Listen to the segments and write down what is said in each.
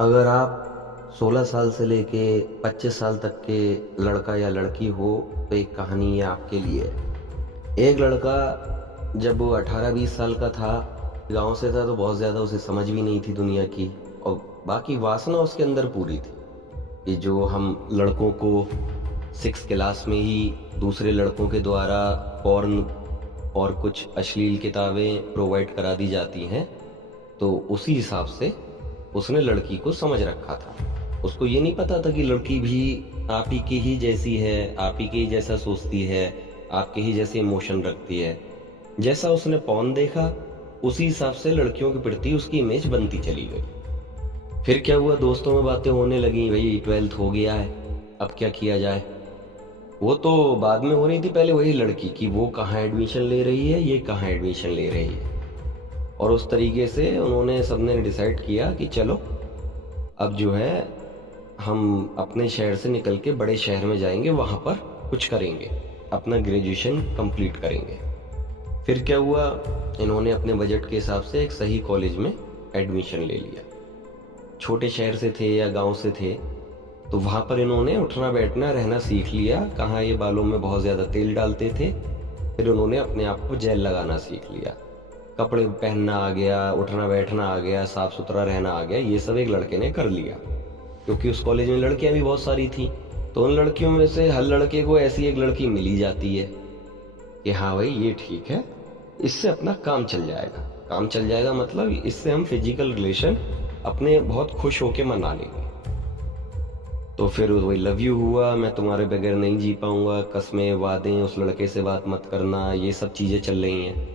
अगर आप 16 साल से लेके 25 साल तक के लड़का या लड़की हो तो एक कहानी ये आपके लिए है। एक लड़का जब वो 18-20 साल का था, गांव से था, तो बहुत ज़्यादा उसे समझ भी नहीं थी दुनिया की, और बाकी वासना उसके अंदर पूरी थी कि जो हम लड़कों को 6 क्लास में ही दूसरे लड़कों के द्वारा पॉर्न और कुछ अश्लील किताबें प्रोवाइड करा दी जाती हैं, तो उसी हिसाब से उसने लड़की को समझ रखा था। उसको ये नहीं पता था कि लड़की भी आप ही की ही जैसी है, आप ही के ही जैसा सोचती है, आपके ही जैसे इमोशन रखती है। जैसा उसने पॉर्न देखा उसी हिसाब से लड़कियों के प्रति उसकी इमेज बनती चली गई। फिर क्या हुआ, दोस्तों में बातें होने लगी, भाई 12th हो गया है, अब क्या किया जाए। वो तो बाद में हो रही थी, पहले वही लड़की की वो कहाँ एडमिशन ले रही है, ये कहाँ एडमिशन ले रही है। और उस तरीके से उन्होंने सबने डिसाइड किया कि चलो अब जो है हम अपने शहर से निकल के बड़े शहर में जाएंगे, वहाँ पर कुछ करेंगे, अपना ग्रेजुएशन कंप्लीट करेंगे। फिर क्या हुआ, इन्होंने अपने बजट के हिसाब से एक सही कॉलेज में एडमिशन ले लिया। छोटे शहर से थे या गांव से थे, तो वहाँ पर इन्होंने उठना बैठना रहना सीख लिया। कहाँ ये बालों में बहुत ज़्यादा तेल डालते थे, फिर उन्होंने अपने आप को जेल लगाना सीख लिया। कपड़े पहनना आ गया, उठना बैठना आ गया, साफ सुथरा रहना आ गया। ये सब एक लड़के ने कर लिया, क्योंकि उस कॉलेज में लड़कियां भी बहुत सारी थी। तो उन लड़कियों में से हर लड़के को ऐसी एक लड़की मिली जाती है कि हाँ भाई ये ठीक है, इससे अपना काम चल जाएगा। काम चल जाएगा मतलब इससे हम फिजिकल रिलेशन अपने बहुत खुश होके मना लेंगे। तो फिर वही लव यू हुआ, मैं तुम्हारे बगैर नहीं जी पाऊंगा, कस्में वादे, उस लड़के से बात मत करना, ये सब चीजें चल रही हैं।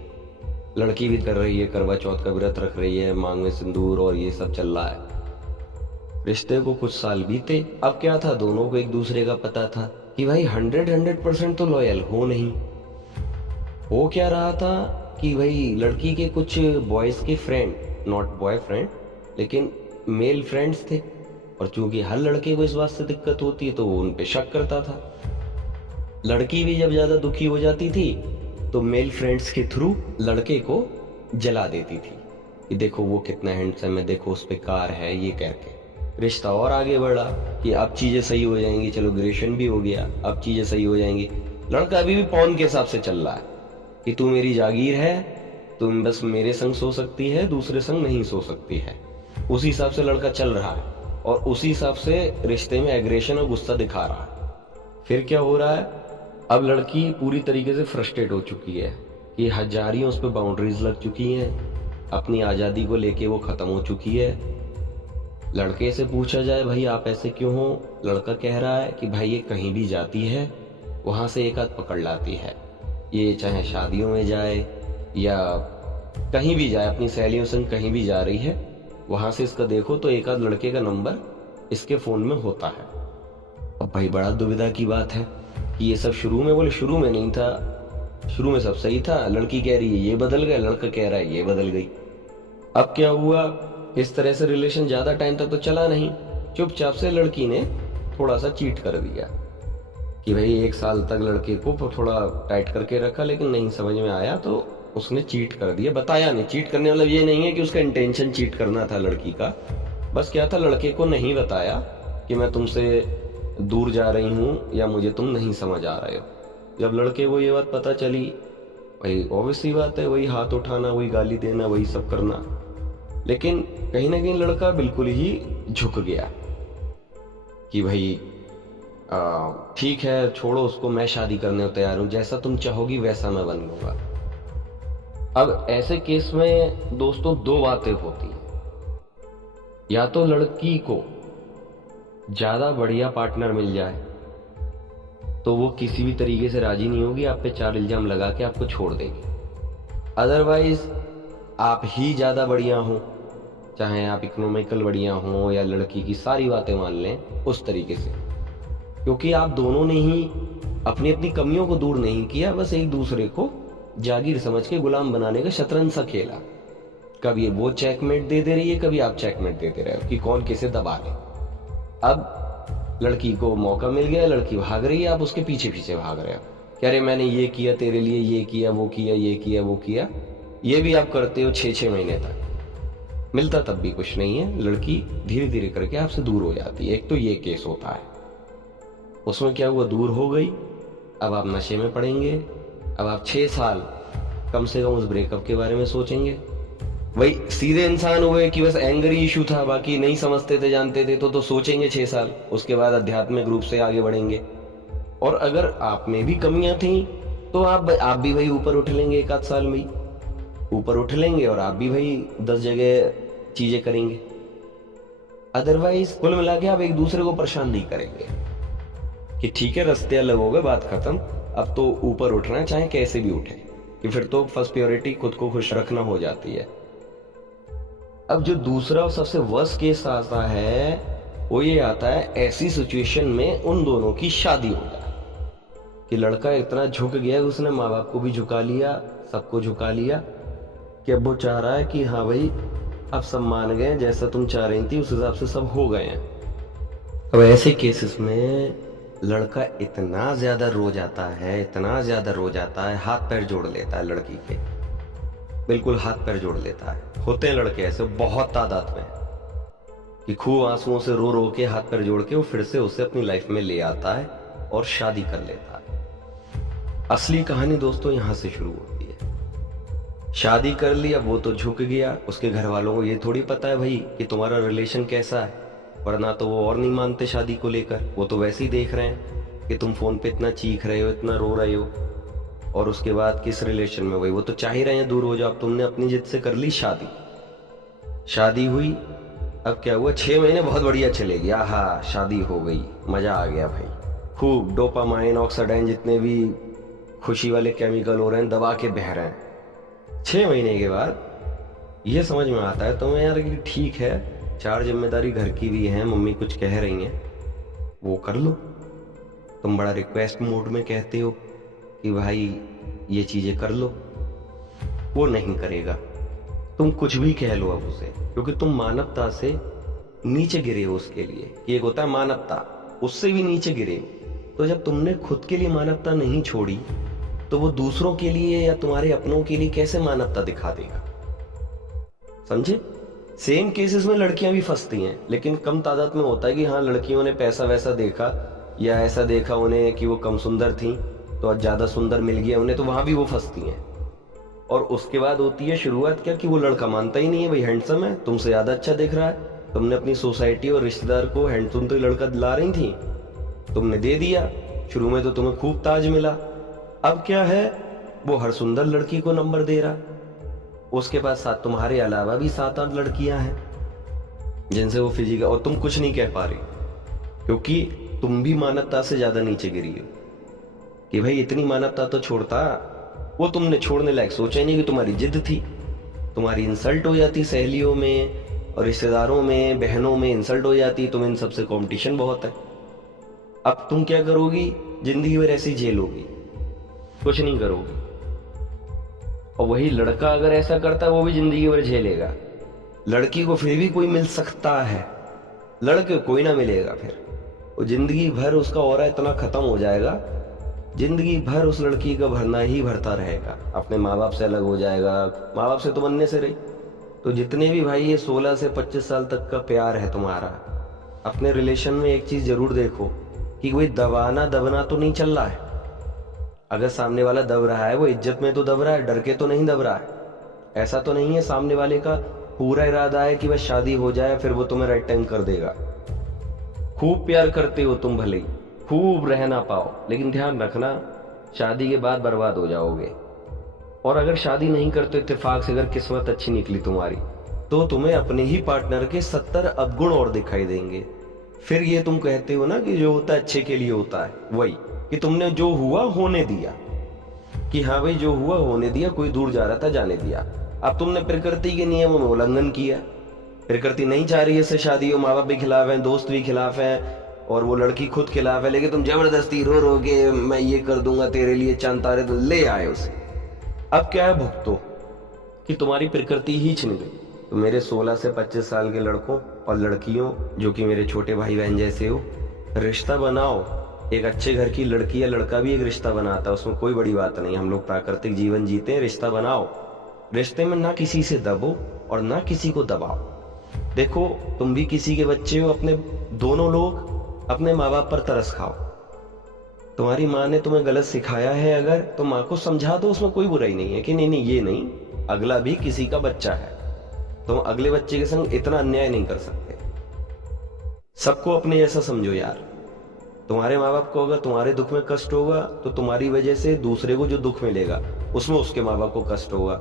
लड़की भी कर रही है, करवा चौथ का व्रत रख रही है, मांग में सिंदूर और ये सब चल रहा है। रिश्ते को कुछ साल बीते। अब क्या था, दोनों को एक दूसरे का पता था कि भाई 100% तो लॉयल हो नहीं। हो क्या रहा था कि भाई लड़की के कुछ बॉयज के फ्रेंड, नॉट बॉयफ्रेंड लेकिन मेल फ्रेंड्स थे, और चूंकि हर लड़के को इस बात से दिक्कत होती है तो वो उन पे शक करता था। लड़की भी जब ज्यादा दुखी हो जाती थी तो मेल फ्रेंड्स के थ्रू लड़के को जला देती थी कि देखो वो कितना हैंडसम है, देखो उस पे कार है, ये करके रिश्ता और आगे बढ़ा कि अब चीजें सही हो जाएंगी, चलो ग्रेजुएशन भी हो गया, अब चीजें सही हो जाएंगी। लड़का अभी भी पॉन के हिसाब से चल रहा है कि तू मेरी जागीर है, तुम बस मेरे संग सो सकती है, दूसरे संग नहीं सो सकती है। उसी हिसाब से लड़का चल रहा है और उसी हिसाब से रिश्ते में एग्रेशन और गुस्सा दिखा रहा है। फिर क्या हो रहा है, अब लड़की पूरी तरीके से फ्रस्ट्रेट हो चुकी है कि हजारियों उस पर बाउंड्रीज लग चुकी हैं, अपनी आज़ादी को लेके वो ख़त्म हो चुकी है। लड़के से पूछा जाए भाई आप ऐसे क्यों हो, लड़का कह रहा है कि भाई ये कहीं भी जाती है वहाँ से एक हाथ पकड़ लाती है, ये चाहे शादियों में जाए या कहीं भी जाए, अपनी सहेलियों संग कहीं भी जा रही है, वहाँ से इसका देखो तो एक आध लड़के का नंबर इसके फ़ोन में होता है। अब भाई बड़ा दुविधा की बात है कि ये सब शुरू में, बोले शुरू में नहीं था, शुरू में सब सही था, लड़की कह रही है ये बदल गया, लड़का कह रहा है ये बदल गई। अब क्या हुआ, इस तरह से रिलेशन ज्यादा टाइम तक तो चला नहीं, चुपचाप से लड़की ने थोड़ा सा चीट कर दिया कि भाई 1 साल तक लड़के को थोड़ा टाइट करके रखा, लेकिन नहीं समझ में आया तो उसने चीट कर दिया। बताया नहीं, चीट करने मतलब ये नहीं है कि उसका इंटेंशन चीट करना था लड़की का, बस क्या था लड़के को नहीं बताया कि मैं तुमसे दूर जा रही हूँ या मुझे तुम नहीं समझ आ रहे हो। जब लड़के को ये बात पता चली, भाई ऑब्वियस सी बात है, वही हाथ उठाना, वही गाली देना, वही सब करना। लेकिन कहीं ना कहीं लड़का बिल्कुल ही झुक गया कि भाई ठीक है छोड़ो उसको, मैं शादी करने को तैयार हूँ, जैसा तुम चाहोगी वैसा मैं बन लूंगा। अब ऐसे केस में दोस्तों 2 बातें होती हैं, या तो लड़की को ज्यादा बढ़िया पार्टनर मिल जाए तो वो किसी भी तरीके से राजी नहीं होगी, आप पे 4 इल्जाम लगा के आपको छोड़ देगी। अदरवाइज आप ही ज्यादा बढ़िया हो, चाहे आप इकोनॉमिकल बढ़िया हो या लड़की की सारी बातें मान लें उस तरीके से, क्योंकि आप दोनों ने ही अपनी अपनी कमियों को दूर नहीं किया, बस एक दूसरे को जागीर समझ के गुलाम बनाने का शतरंज सा खेला। कभी वो चेकमेट दे रही है, कभी आप चेकमेट देते रहे हो कि कौन किसे दबा ले। अब लड़की को मौका मिल गया, लड़की भाग रही है, आप उसके पीछे पीछे भाग रहे हो कि अरे मैंने ये किया तेरे लिए, ये किया वो किया, ये किया वो किया। ये भी आप करते हो 6-6 महीने तक। मिलता तब भी कुछ नहीं है, लड़की धीरे धीरे करके आपसे दूर हो जाती है। एक तो ये केस होता है, उसमें क्या हुआ, दूर हो गई, अब आप नशे में पड़ेंगे, अब आप 6 साल कम से कम उस ब्रेकअप के बारे में सोचेंगे। वही सीधे इंसान हुए कि बस एंगर इशू था, बाकी नहीं समझते थे जानते थे तो सोचेंगे 6 साल, उसके बाद आध्यात्मिक रूप से आगे बढ़ेंगे। और अगर आप में भी कमियां थी तो आप भी वही ऊपर उठ लेंगे, 1 आध साल में ही ऊपर उठ लेंगे और आप भी वही 10 जगह चीजें करेंगे। अदरवाइज कुल मिला के आप एक दूसरे को परेशान नहीं करेंगे कि ठीक है रास्ते अलग हो गए, बात खत्म, अब तो ऊपर उठना है चाहे कैसे भी उठे, कि फिर तो फर्स्ट प्रायोरिटी खुद को खुश रखना हो जाती है। अब जो दूसरा और सबसे वर्स्ट केस आता है वो ये आता है, ऐसी सिचुएशन में उन दोनों की शादी हो जाए कि लड़का इतना झुक गया, उसने माँ बाप को भी झुका लिया, सबको झुका लिया, कि अब वो चाह रहा है कि हाँ भाई अब सब मान गए, जैसा तुम चाह रही थी उस हिसाब से सब हो गए हैं। अब ऐसे केसेस में लड़का इतना ज्यादा रो जाता है, इतना ज्यादा रो जाता है, हाथ पैर जोड़ लेता है लड़की के, बिल्कुल हाथ पैर जोड़ लेता है। होते हैं लड़के ऐसे बहुत तादाद में कि खूब आंसुओं से रो रो के हाथ पैर जोड़ के वो फिर से उसे अपनी लाइफ में ले आता है और शादी कर लेता है। असली कहानी दोस्तों यहां से शुरू होती है। शादी कर ली, अब वो तो झुक गया, उसके घर वालों को ये थोड़ी पता है भाई कि तुम्हारा रिलेशन कैसा है, वरना तो वो और नहीं मानते शादी को लेकर। वो तो वैसे ही देख रहे हैं कि तुम फोन पे इतना चीख रहे हो, इतना रो रहे हो, और उसके बाद किस रिलेशन में, वही वो तो चाह ही रहे हैं दूर हो जाओ। अब तुमने अपनी जिद से कर ली शादी, शादी हुई, अब क्या हुआ, 6 महीने बहुत बढ़िया चले गया, हाँ शादी हो गई, मजा आ गया भाई, खूब डोपामाइन ऑक्सीडाइन जितने भी खुशी वाले केमिकल हो रहे हैं दबा के बह रहे हैं। 6 महीने के बाद ये समझ में आता है तुम्हें यार कि ठीक है, 4 जिम्मेदारी घर की भी है, मम्मी कुछ कह रही हैं वो कर लो। तुम बड़ा रिक्वेस्ट मोड में कहते हो कि भाई ये चीजें कर लो, वो नहीं करेगा। तुम कुछ भी कह लो अब उसे, क्योंकि तुम मानवता से नीचे गिरे हो उसके लिए, कि एक होता है मानवता, उससे भी नीचे गिरे हो। तो जब तुमने खुद के लिए मानवता नहीं छोड़ी तो वो दूसरों के लिए या तुम्हारे अपनों के लिए कैसे मानवता दिखा देगा, समझे। सेम केसेस में लड़कियां भी फंसती हैं, लेकिन कम तादाद में होता है कि हाँ लड़कियों ने पैसा वैसा देखा या ऐसा देखा उन्हें कि वो कम सुंदर थी तो आज ज्यादा सुंदर मिल गया उन्हें, तो वहां भी वो फंसती हैं। और उसके बाद होती है शुरुआत क्या, कि वो लड़का मानता ही नहीं है भाई हैंडसम है, तुमसे ज्यादा अच्छा दिख रहा है, तुमने अपनी सोसाइटी और रिश्तेदार को हैंडसम तो लड़का ला रही थी, तुमने दे दिया, शुरू में तो तुम्हें खूब ताज मिला, अब क्या है वो हर सुंदर लड़की को नंबर दे रहा, उसके पास साथ तुम्हारे अलावा भी 7-8 लड़कियां हैं जिनसे वो फिजिकल, और तुम कुछ नहीं कह पा रही क्योंकि तुम भी मानवता से ज्यादा नीचे गिरी हो कि भाई इतनी मानवता तो छोड़ता, वो तुमने छोड़ने लायक सोचा ही नहीं कि तुम्हारी जिद थी, तुम्हारी इंसल्ट हो जाती सहेलियों में और रिश्तेदारों में, बहनों में इंसल्ट हो जाती, तुम इन सबसे कंपटीशन बहुत है। अब तुम क्या करोगी, जिंदगी भर ऐसी झेलोगी, कुछ नहीं करोगी। और वही लड़का अगर ऐसा करता है वो भी जिंदगी भर झेलेगा। लड़की को फिर भी कोई मिल सकता है, लड़के कोई ना मिलेगा, फिर वो जिंदगी भर उसका ऑरा इतना खत्म हो जाएगा, जिंदगी भर उस लड़की का भरना ही भरता रहेगा, अपने माँ बाप से अलग हो जाएगा, माँ बाप से तो बनने से रही। तो जितने भी भाई ये 16 से 25 साल तक का प्यार है तुम्हारा, अपने रिलेशन में एक चीज जरूर देखो कि कोई दबाना दबना तो नहीं चल रहा है। अगर सामने वाला दब रहा है वो इज्जत में तो दब रहा है, डर के तो नहीं दब रहा है। ऐसा तो नहीं है सामने वाले का पूरा इरादा है कि बस शादी हो जाए फिर वो तुम्हें राइट टाइम कर देगा। खूब प्यार करते हो तुम, भले ही खूब रह ना पाओ, लेकिन ध्यान रखना शादी के बाद बर्बाद हो जाओगे। और अगर शादी नहीं करते इत्तेफाक से, अगर किस्मत अच्छी निकली तुम्हारी, तो तुम्हें अपने ही पार्टनर के 70 अवगुण और दिखाई देंगे। फिर ये तुम कहते हो ना कि जो होता है अच्छे के लिए होता है, वही कि तुमने जो हुआ होने दिया, कि हाँ भाई जो हुआ होने दिया, कोई दूर जा रहा था जाने दिया। अब तुमने प्रकृति के नियमों में उल्लंघन किया, प्रकृति नहीं चाह रही है इससे शादी हो, माँ बाप भी खिलाफ है, दोस्त भी खिलाफ है और वो लड़की खुद खिलाफ है, लेकिन तुम जबरदस्ती रो रो के मैं ये कर दूंगा तेरे लिए, चांद तारे तो ले आए उसे। अब क्या है, भुगतो कि तुम्हारी प्रकृति ही छिन गई। तो मेरे 16 से 25 साल के लड़कों और लड़कियों जो कि मेरे छोटे भाई बहन जैसे हो, रिश्ता बनाओ। एक अच्छे घर की लड़की या लड़का भी एक रिश्ता बनाता है, उसमें कोई बड़ी बात नहीं। हम लोग प्राकृतिक जीवन जीते हैं, रिश्ता बनाओ। रिश्ते में ना किसी से दबो और ना किसी को दबाओ। देखो, तुम भी किसी के बच्चे हो, अपने दोनों लोग अपने माँ बाप पर तरस खाओ। तुम्हारी माँ ने तुम्हें गलत सिखाया है अगर, तो माँ को समझा दो, उसमें कोई बुराई नहीं है कि नहीं नहीं ये नहीं, अगला भी किसी का बच्चा है, तुम अगले बच्चे के संग इतना अन्याय नहीं कर सकते। सबको अपने जैसा समझो यार। तुम्हारे माँ बाप को अगर तुम्हारे दुख में कष्ट होगा तो तुम्हारी वजह से दूसरे को जो दुख मिलेगा उसमें उसके माँ बाप को कष्ट होगा,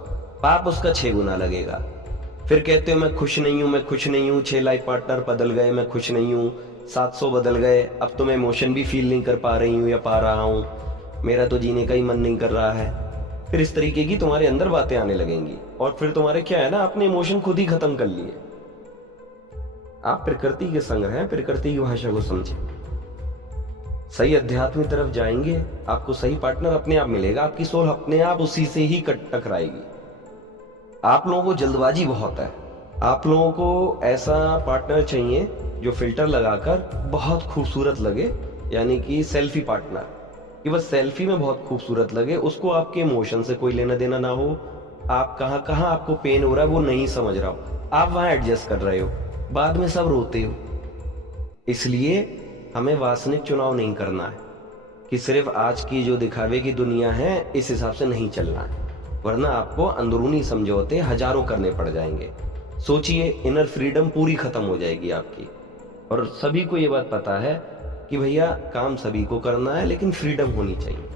पाप उसका 6 गुना लगेगा। फिर कहते हो मैं खुश नहीं हूं, मैं खुश नहीं हूं, 6 लाइफ पार्टनर बदल गए, मैं खुश नहीं हूं, 700 बदल गए, अब तो मैं इमोशन भी फील नहीं कर पा रही हूं या पा रहा हूं, मेरा तो जीने का ही मन नहीं कर रहा है। फिर इस तरीके की तुम्हारे अंदर बातें आने लगेंगी और फिर तुम्हारे क्या है ना, अपने इमोशन खुद ही खत्म कर लिए। आप प्रकृति के संग रहें, प्रकृति की भाषा को समझें, सही अध्यात्म की तरफ जाएंगे, आपको सही पार्टनर अपने आप मिलेगा, आपकी सोल अपने आप उसी से ही टकराएगी। आप लोगों को जल्दबाजी बहुत है, आप लोगों को ऐसा पार्टनर चाहिए जो फिल्टर लगाकर बहुत खूबसूरत लगे, यानी कि सेल्फी पार्टनर, कि बस सेल्फी में बहुत खूबसूरत लगे, उसको आपके इमोशन से कोई लेना देना ना हो, आप कहां कहां आपको पेन हो रहा है वो नहीं समझ रहा हो, आप वहां एडजस्ट कर रहे हो, बाद में सब रोते हो। इसलिए हमें वासनिक चुनाव नहीं करना है कि सिर्फ आज की जो दिखावे की दुनिया है इस हिसाब से नहीं चलना है, वरना आपको अंदरूनी समझौते हजारों करने पड़ जाएंगे। सोचिए, इनर फ्रीडम पूरी खत्म हो जाएगी आपकी। और सभी को ये बात पता है कि भैया काम सभी को करना है, लेकिन फ्रीडम होनी चाहिए।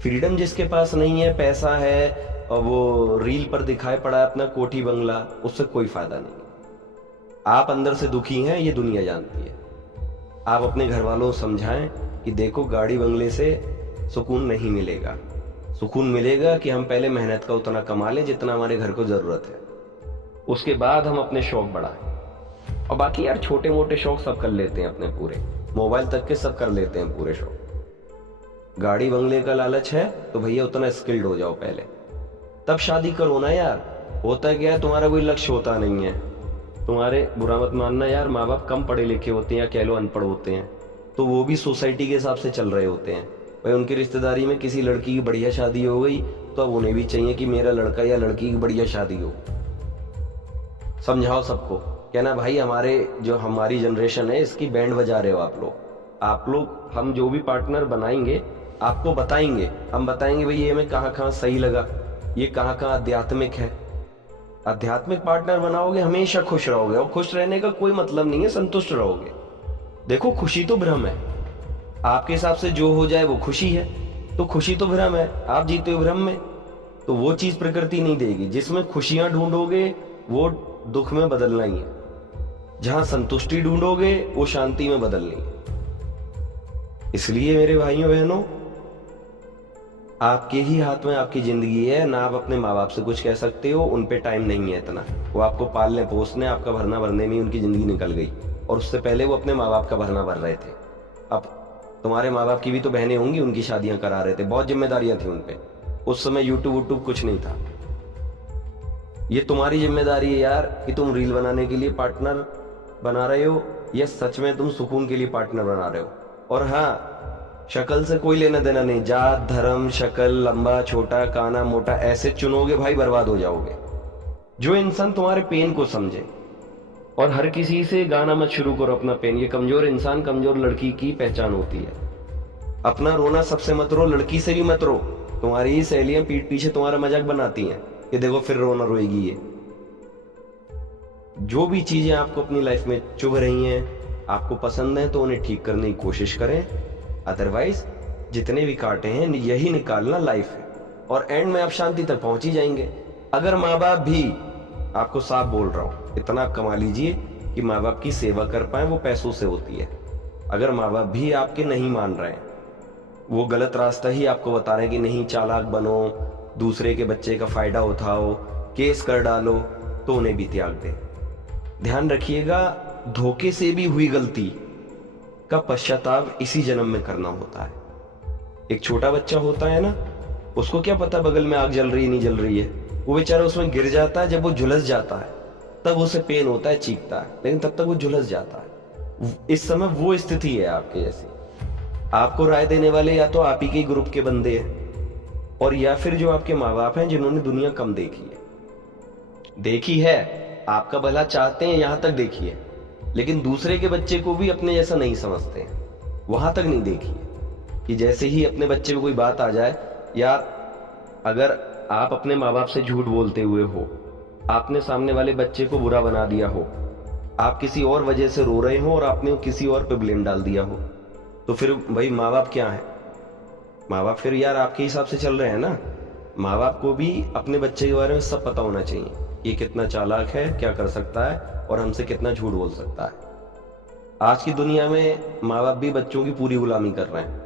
फ्रीडम जिसके पास नहीं है, पैसा है और वो रील पर दिखाए पड़ा है अपना कोठी बंगला, उससे कोई फायदा नहीं। आप अंदर से दुखी हैं, ये दुनिया जानती है। आप अपने घर वालों को समझाएं कि देखो, गाड़ी बंगले से सुकून नहीं मिलेगा, सुकून मिलेगा कि हम पहले मेहनत का उतना कमा लें जितना हमारे घर को जरूरत है, उसके बाद हम अपने शौक बढ़ाएं। और बाकी यार छोटे मोटे शौक सब कर लेते हैं अपने, पूरे मोबाइल तक के सब कर लेते हैं पूरे शौक। गाड़ी बंगले का लालच है तो भैया उतना स्किल्ड हो जाओ पहले, तब शादी करो ना यार। होता क्या है, तुम्हारा कोई लक्ष्य होता नहीं है, तुम्हारे, बुरा मत मानना यार, माँ बाप कम पढ़े लिखे होते हैं या कह लो अनपढ़ होते हैं, तो वो भी सोसाइटी के हिसाब से चल रहे होते हैं। भाई उनकी रिश्तेदारी में किसी लड़की की बढ़िया शादी हो गई तो अब उन्हें भी चाहिए कि मेरा लड़का या लड़की की बढ़िया शादी हो। समझाओ सबको, कहना भाई हमारी जनरेशन है इसकी बैंड बजा रहे हो आप लोग। हम जो भी पार्टनर बनाएंगे आपको बताएंगे, हम बताएंगे भाई ये हमें कहाँ कहाँ सही लगा, ये कहाँ कहाँ आध्यात्मिक है। आध्यात्मिक पार्टनर बनाओगे हमेशा खुश रहोगे, और खुश रहने का कोई मतलब नहीं है संतुष्ट रहोगे। देखो, खुशी तो भ्रम है, आपके हिसाब से जो हो जाए वो खुशी है, तो खुशी तो भ्रम है, आप जीते हो भ्रम में, तो वो चीज प्रकृति नहीं देगी। जिसमें खुशियां ढूंढोगे वो दुख में बदलना ही है, जहां संतुष्टि ढूंढोगे वो शांति में बदलनी है। इसलिए मेरे भाइयों बहनों, आपके ही हाथ में आपकी जिंदगी है ना, आप अपने माँ बाप से कुछ कह सकते हो, उन पे टाइम नहीं है इतना, वो आपको पालने पोसने, आपका भरना भरने में उनकी जिंदगी निकल गई, और उससे पहले वो अपने माँ बाप का भरना भर रहे थे। अब तुम्हारे माँ बाप की भी तो बहनें होंगी, उनकी शादियां करा रहे थे, बहुत जिम्मेदारियां थी उनपे, उस समय यूट्यूब कुछ नहीं था। ये तुम्हारी जिम्मेदारी है यार कि तुम रील बनाने के लिए पार्टनर बना रहे हो या सच में तुम सुकून के लिए पार्टनर बना रहे हो। और हाँ, शक्ल से कोई लेना देना नहीं, जात धर्म शक्ल, लंबा छोटा काना मोटा ऐसे चुनोगे भाई बर्बाद हो जाओगे। जो इंसान तुम्हारे पेन को समझे, और हर किसी से गाना मत शुरू करो अपना पेन, ये कमजोर इंसान कमजोर लड़की की पहचान होती है। अपना रोना सबसे मत रो, लड़की से भी मत रो, तुम्हारी ही सहेलियां पीठ पीछे तुम्हारा मजाक बनाती हैं कि देखो फिर रोना रोएगी ये। जो भी चीजें आपको अपनी लाइफ में चुभ रही हैं, आपको पसंद है तो उन्हें ठीक करने की कोशिश करें, अदरवाइज जितने भी कांटे हैं यही निकालना लाइफ है, और एंड में आप शांति तक पहुंच ही जाएंगे। अगर माँ बाप भी, आपको साफ बोल रहा हूं, इतना आप कमा लीजिए कि माँ बाप की सेवा कर पाए, वो पैसों से होती है। अगर माँ बाप भी आपके नहीं मान रहे हैं, वो गलत रास्ता ही आपको बता रहे हैं कि नहीं चालाक बनो, दूसरे के बच्चे का फायदा उठाओ, केस कर डालो, तो उन्हें भी त्याग दे। ध्यान रखिएगा, धोखे से भी हुई गलती का पश्चाताप इसी जन्म में करना होता है। एक छोटा बच्चा होता है ना, उसको क्या पता बगल में आग जल रही नहीं जल रही है, वो बेचारा उसमें गिर जाता है, जब वो झुलस जाता है तब उसे पेन होता है, चीखता है, लेकिन तब तक वो झुलस जाता है। इस समय वो स्थिति है आपके जैसी। आपको राय देने वाले या तो आप ही के ग्रुप के बंदे हैं, और या फिर जो आपके माँ बाप हैं जिन्होंने दुनिया कम देखी है आपका भला चाहते हैं यहां तक देखिए, लेकिन दूसरे के बच्चे को भी अपने जैसा नहीं समझते हैं, वहां तक नहीं देखिए कि जैसे ही अपने बच्चे में कोई बात आ जाए, या अगर आप अपने माँ बाप से झूठ बोलते हुए हो, आपने सामने वाले बच्चे को बुरा बना दिया हो, आप किसी और वजह से रो रहे हो और आपने किसी और पे ब्लेम डाल दिया हो, तो फिर भाई माँ बाप क्या है? माँ बाप फिर यार आपके हिसाब से चल रहे हैं ना। माँ बाप को भी अपने बच्चे के बारे में सब पता होना चाहिए, ये कितना चालाक है, क्या कर सकता है और हमसे कितना झूठ बोल सकता है। आज की दुनिया में माँ बाप भी बच्चों की पूरी गुलामी कर रहे हैं।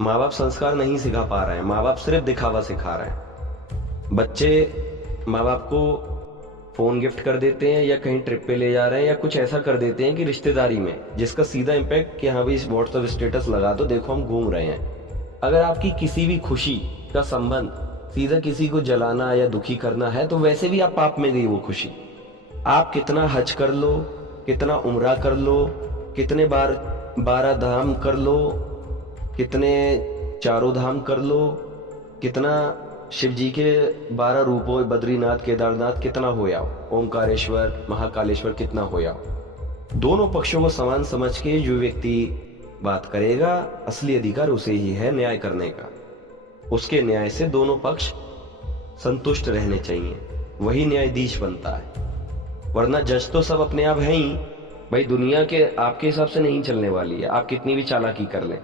माँ बाप संस्कार नहीं सिखा पा रहे हैं, माँ बाप सिर्फ दिखावा सिखा रहे हैं। बच्चे माँ बाप को फोन गिफ्ट कर देते हैं या कहीं ट्रिप पे ले जा रहे हैं या कुछ ऐसा कर देते हैं कि रिश्तेदारी में, जिसका सीधा इम्पैक्ट कि हाँ भाई इस व्हाट्सएप स्टेटस लगा दो, देखो हम घूम रहे हैं। अगर आपकी किसी भी खुशी का संबंध सीधा किसी को जलाना या दुखी करना है, तो वैसे भी आप पाप में गई वो खुशी। आप कितना हज कर लो, कितना उम्रा कर लो, कितने बार 12 धाम कर लो, कितने चारों धाम कर लो, कितना शिव जी के 12 रूपों बद्रीनाथ केदारनाथ कितना होया, ओमकारेश्वर महाकालेश्वर कितना होया, दोनों पक्षों को समान समझ के जो व्यक्ति बात करेगा, असली अधिकार उसे ही है न्याय करने का। उसके न्याय से दोनों पक्ष संतुष्ट रहने चाहिए, वही न्यायाधीश बनता है। वरना जज तो सब अपने आप है ही भाई, दुनिया के आपके हिसाब से नहीं चलने वाली है। आप कितनी भी चालाकी कर लें,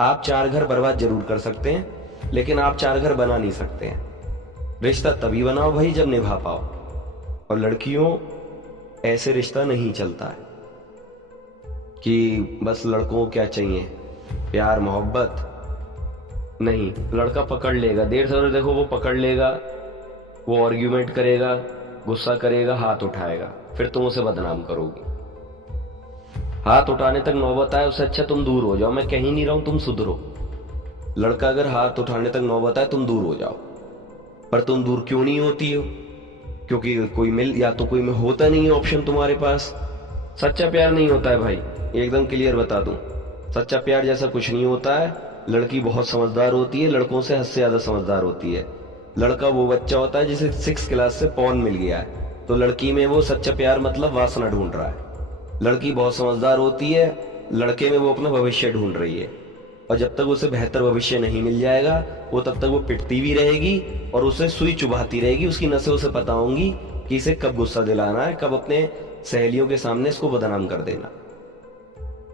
आप 4 घर बर्बाद जरूर कर सकते हैं, लेकिन आप 4 घर बना नहीं सकते हैं। रिश्ता तभी बनाओ भाई जब निभा पाओ। और लड़कियों, ऐसे रिश्ता नहीं चलता है कि बस लड़कों को क्या चाहिए, प्यार मोहब्बत नहीं। लड़का पकड़ लेगा, देर से देखो वो पकड़ लेगा, वो आर्ग्यूमेंट करेगा, गुस्सा करेगा, हाथ उठाएगा, फिर तुम उसे बदनाम करोगी। हाथ उठाने तक नौबत आए उससे अच्छा तुम दूर हो जाओ। मैं कहीं नहीं रहा हूं तुम सुधरो। लड़का अगर हाथ उठाने तक नौबत आए तुम दूर हो जाओ। पर तुम दूर क्यों नहीं होती हो? क्योंकि कोई या तो कोई में होता नहीं है ऑप्शन तुम्हारे पास। सच्चा प्यार नहीं होता है भाई, एकदम क्लियर बता दूं, सच्चा प्यार जैसा कुछ नहीं होता है। लड़की बहुत समझदार होती है, लड़कों से हद से ज्यादा समझदार होती है। लड़का वो बच्चा होता है जिसे 6 क्लास से पॉर्न मिल गया है, तो लड़की में वो सच्चा प्यार मतलब वासना ढूंढ रहा है। लड़की बहुत समझदार होती है, लड़के में वो अपना भविष्य ढूंढ रही है। और जब तक उसे बेहतर भविष्य नहीं मिल जाएगा, वो तब तक वो पिटती भी रहेगी और उसे सुई चुभाती रहेगी। उसकी नसें उसे पता होंगी कि इसे कब गुस्सा दिलाना है, कब अपने सहेलियों के सामने इसको बदनाम कर देना।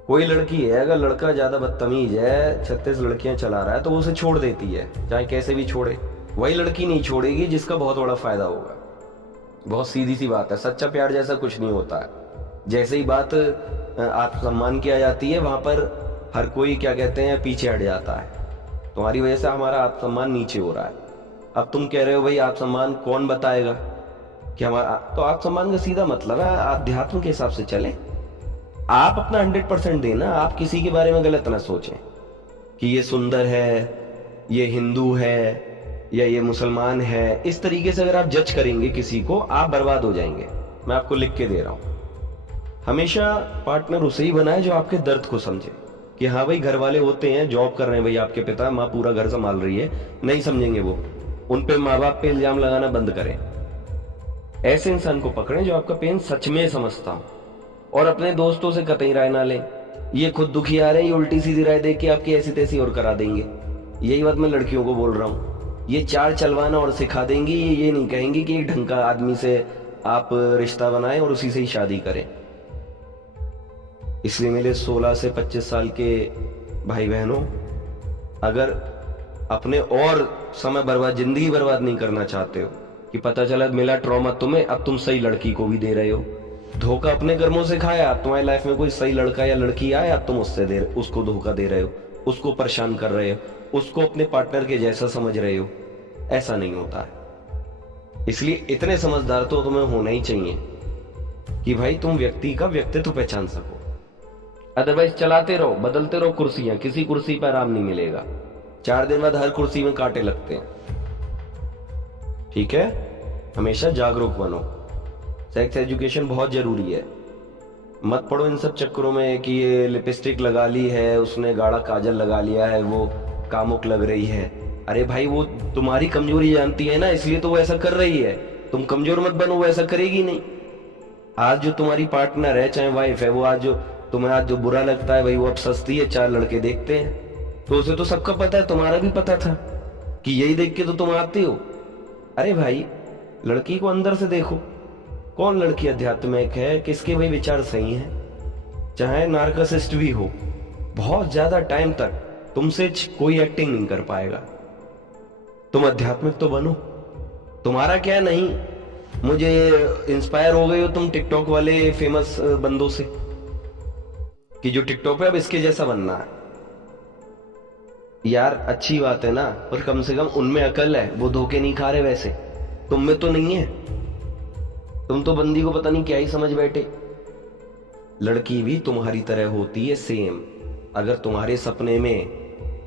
कोई लड़की है, अगर लड़का ज्यादा बदतमीज है, 36 लड़कियां चला रहा है, तो वो उसे छोड़ देती है, चाहे कैसे भी छोड़े। वही लड़की नहीं छोड़ेगी जिसका बहुत बड़ा फायदा होगा। बहुत सीधी सी बात है, सच्चा प्यार जैसा कुछ नहीं होता है। जैसे ही बात आत्मसम्मान की आ जाती है, वहां पर हर कोई क्या कहते हैं पीछे हट जाता है। तुम्हारी वजह से हमारा आत्मसम्मान नीचे हो रहा है। अब तुम कह रहे हो भाई आत्मसम्मान कौन बताएगा कि हमारा, तो आत्मसम्मान का सीधा मतलब है आध्यात्म के हिसाब से चले। आप अपना 100% देना। आप किसी के बारे में गलत ना सोचें कि ये सुंदर है, ये हिंदू है या ये मुसलमान है। इस तरीके से अगर आप जज करेंगे किसी को, आप बर्बाद हो जाएंगे। मैं आपको लिख के दे रहा हूं। हमेशा पार्टनर उसे ही बनाए जो आपके दर्द को समझे। कि हाँ भाई घर वाले होते हैं, जॉब कर रहे हैं भाई आपके पिता, माँ पूरा घर संभाल रही है, नहीं समझेंगे वो, उन पे माँ बाप पे इल्जाम लगाना बंद करें। ऐसे इंसान को पकड़ें जो आपका पेन सच में समझता हो। और अपने दोस्तों से कतई राय ना लें। ये खुद दुखी आ रहे हैं, ये उल्टी सीधी राय देके आपकी ऐसी तैसी और करा देंगे। यही बात मैं लड़कियों को बोल रहा हूँ। ये चाल चलवाना और सिखा देंगी, ये नहीं कहेंगे कि एक ढंग का आदमी से आप रिश्ता बनाएं और उसी से ही शादी करें। इसलिए मेरे 16 से 25 साल के भाई बहनों, अगर अपने और समय बर्बाद, जिंदगी बर्बाद नहीं करना चाहते हो कि पता चला मिला ट्रॉमा तुम्हें, अब तुम सही लड़की को भी दे रहे हो। धोखा अपने कर्मों से खाया, अब तुम्हारी लाइफ में कोई सही लड़का या लड़की आए, अब तुम उसको धोखा दे रहे हो, उसको परेशान कर रहे हो, उसको अपने पार्टनर के जैसा समझ रहे हो। ऐसा नहीं होता है। इसलिए इतने समझदार तो तुम्हें होना ही चाहिए कि भाई तुम व्यक्ति का व्यक्तित्व पहचान सको। अदरवाइज चलाते रहो, बदलते रहो कुर्सियां, किसी कुर्सी पर आराम नहीं मिलेगा। 4 दिन बाद हर कुर्सी में कांटे लगते हैं। ठीक है, हमेशा जागरूक बनो। सेक्स एजुकेशन बहुत जरूरी है। मत पड़ो इन सब चक्करों में कि ये लिपस्टिक लगा ली है, उसने गाढ़ा काजल लगा लिया है, वो कामुक लग रही है। अरे भाई वो तुम्हारी कमजोरी जानती है ना, इसलिए तो वो ऐसा कर रही है। तुम कमजोर मत बनो, वो ऐसा करेगी नहीं। आज जो तुम्हारी पार्टनर है, चाहे वाइफ है, वो आज जो तुम्हें आज जो बुरा लगता है भाई, वो अब सस्ती है, 4 लड़के देखते हैं, तो उसे तो सबका पता है, तुम्हारा भी पता था कि यही देख के तो तुम आते हो। अरे भाई, लड़की को अंदर से देखो, कौन लड़की आध्यात्मिक है, किसके भाई विचार सही हैं। चाहे नार्कसिस्ट भी हो, बहुत ज्यादा टाइम तक तुमसे कोई एक्टिंग नहीं कर पाएगा। तुम आध्यात्मिक तो बनो। तुम्हारा क्या नहीं, मुझे इंस्पायर हो गए हो तुम टिकटॉक वाले फेमस बंदों से कि जो टिकटॉक पे अब इसके जैसा बनना है। यार अच्छी बात है ना, पर कम से कम उनमें अकल है, वो धोखे नहीं खा रहे। वैसे तुम में तो नहीं है, तुम तो बंदी को पता नहीं क्या ही समझ बैठे। लड़की भी तुम्हारी तरह होती है सेम। अगर तुम्हारे सपने में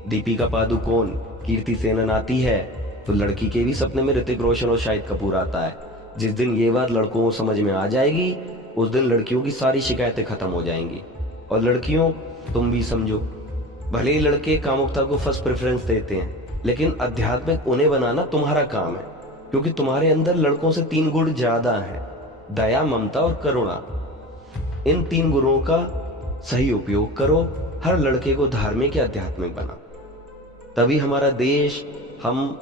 दीपिका पादुकोण, कीर्ति सेनन आती है, तो लड़की के भी सपने में ऋतिक रोशन और शाहिद कपूर आता है। जिस दिन ये बात लड़कों को समझ में आ जाएगी, उस दिन लड़कियों की सारी शिकायतें खत्म हो जाएंगी। और लड़कियों, तुम भी समझो, भले ही लड़के कामुकता को फर्स्ट प्रेफरेंस देते हैं, लेकिन आध्यात्मिक उन्हें बनाना तुम्हारा काम है, क्योंकि तुम्हारे अंदर लड़कों से 3 गुण ज्यादा हैं: दया, ममता और करुणा। इन 3 गुणों का सही उपयोग करो, हर लड़के को धार्मिक या आध्यात्मिक बना, तभी हमारा देश, हम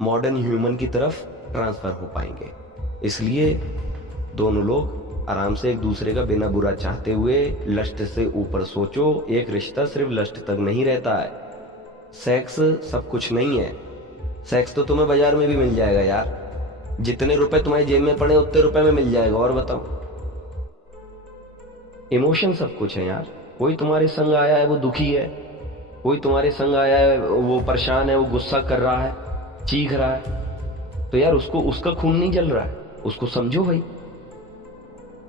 मॉडर्न ह्यूमन की तरफ ट्रांसफर हो पाएंगे। इसलिए दोनों लोग आराम से एक दूसरे का बिना बुरा चाहते हुए लस्ट से ऊपर सोचो। एक रिश्ता सिर्फ लस्ट तक नहीं रहता है, सेक्स सब कुछ नहीं है। सेक्स तो तुम्हें बाजार में भी मिल जाएगा यार, जितने रुपए तुम्हारी जेब में पड़े उतने रुपए में मिल जाएगा। और बताओ, इमोशन सब कुछ है यार। कोई तुम्हारे संग आया है वो दुखी है, कोई तुम्हारे संग आया है वो परेशान है, वो गुस्सा कर रहा है, चीख रहा है, तो यार उसको उसका खून नहीं जल रहा है, उसको समझो भाई।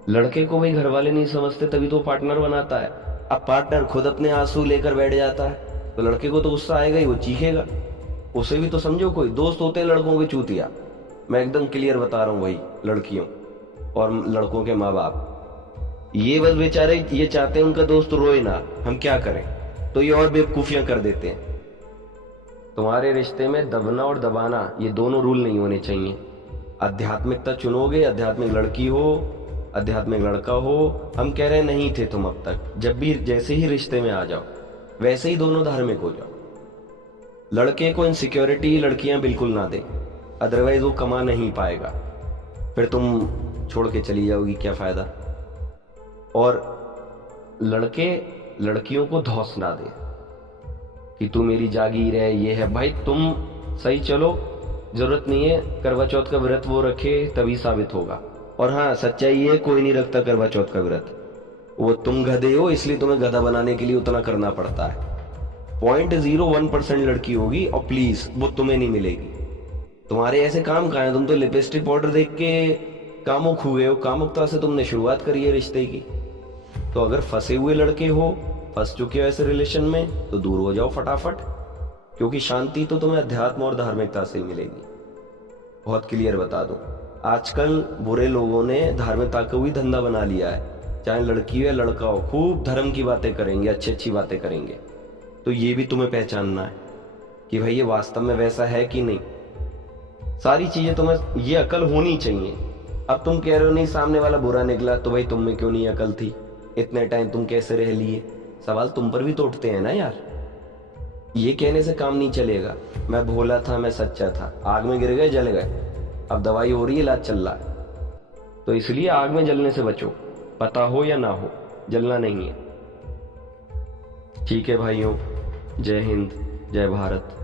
लड़के को भाई घर वाले नहीं समझते, तभी तो पार्टनर बनाता है। अब पार्टनर खुद अपने आंसू लेकर बैठ जाता है, तो लड़के को तो गुस्सा आएगा ही, वो चीखेगा। उसे भी तो समझो। कोई दोस्त होते हैं लड़कों के चूतिया, मैं एकदम क्लियर बता रहा हूँ भाई। लड़कियों और लड़कों के माँ बाप ये बस बेचारे ये चाहते हैं उनका दोस्त रोए ना, हम क्या करें, तो ये और बेवकूफियां कर देते हैं। तुम्हारे रिश्ते में दबना और दबाना, ये दोनों रूल नहीं होने चाहिए। आध्यात्मिकता चुनोगे, आध्यात्मिक लड़की हो, आध्यात्मिक लड़का हो, हम कह रहे नहीं थे तुम अब तक, जब भी जैसे ही रिश्ते में आ जाओ वैसे ही दोनों धार्मिक हो जाओ। लड़के को इनसिक्योरिटी लड़कियां बिल्कुल ना दे, अदरवाइज वो कमा नहीं पाएगा, फिर तुम छोड़ के चली जाओगी, क्या फायदा। और लड़के लड़कियों को धौंस ना दे कि तू मेरी जागीर है, ये है। भाई तुम सही चलो, जरूरत नहीं है करवा चौथ का व्रत वो रखे, तभी साबित होगा। और हाँ, सच्चाई ये, कोई नहीं रखता करवा चौथ का व्रत, वो तुम गधे हो इसलिए तुम्हें गधा बनाने के लिए उतना करना पड़ता है। 0.01% लड़की होगी और प्लीज वो तुम्हें नहीं मिलेगी। तुम्हारे ऐसे काम कहाँ है, तुम तो लिपस्टिक पाउडर देख के कामुक हुए हो। कामुकता से तुमने शुरुआत करी है रिश्ते की। तो अगर फंसे हुए लड़के हो, फंस चुके हो ऐसे रिलेशन में, तो दूर हो जाओ फटाफट, क्योंकि शांति तो तुम्हें अध्यात्म और धार्मिकता से ही मिलेगी। बहुत क्लियर बता दूं, आजकल बुरे लोगों ने धार्मिकता को भी धंधा बना लिया है। चाहे लड़की हो या लड़का हो, खूब धर्म की बातें करेंगे, अच्छी अच्छी बातें करेंगे। तो ये भी तुम्हें पहचानना है कि भाई ये वास्तव में वैसा है कि नहीं। सारी चीजें तुम्हें ये अकल होनी चाहिए। अब तुम कह रहे हो नहीं सामने वाला बुरा निकला, तो भाई तुम में क्यों नहीं अकल थी, इतने टाइम तुम कैसे रह लिए, सवाल तुम पर भी तो उठते हैं ना यार। ये कहने से काम नहीं चलेगा, मैं भोला था, मैं सच्चा था, आग में गिर गए, जल गए, अब दवाई हो रही है, इलाज चल रहा है। तो इसलिए आग में जलने से बचो, पता हो या ना हो, जलना नहीं है। ठीक है भाइयों, जय हिंद, जय भारत।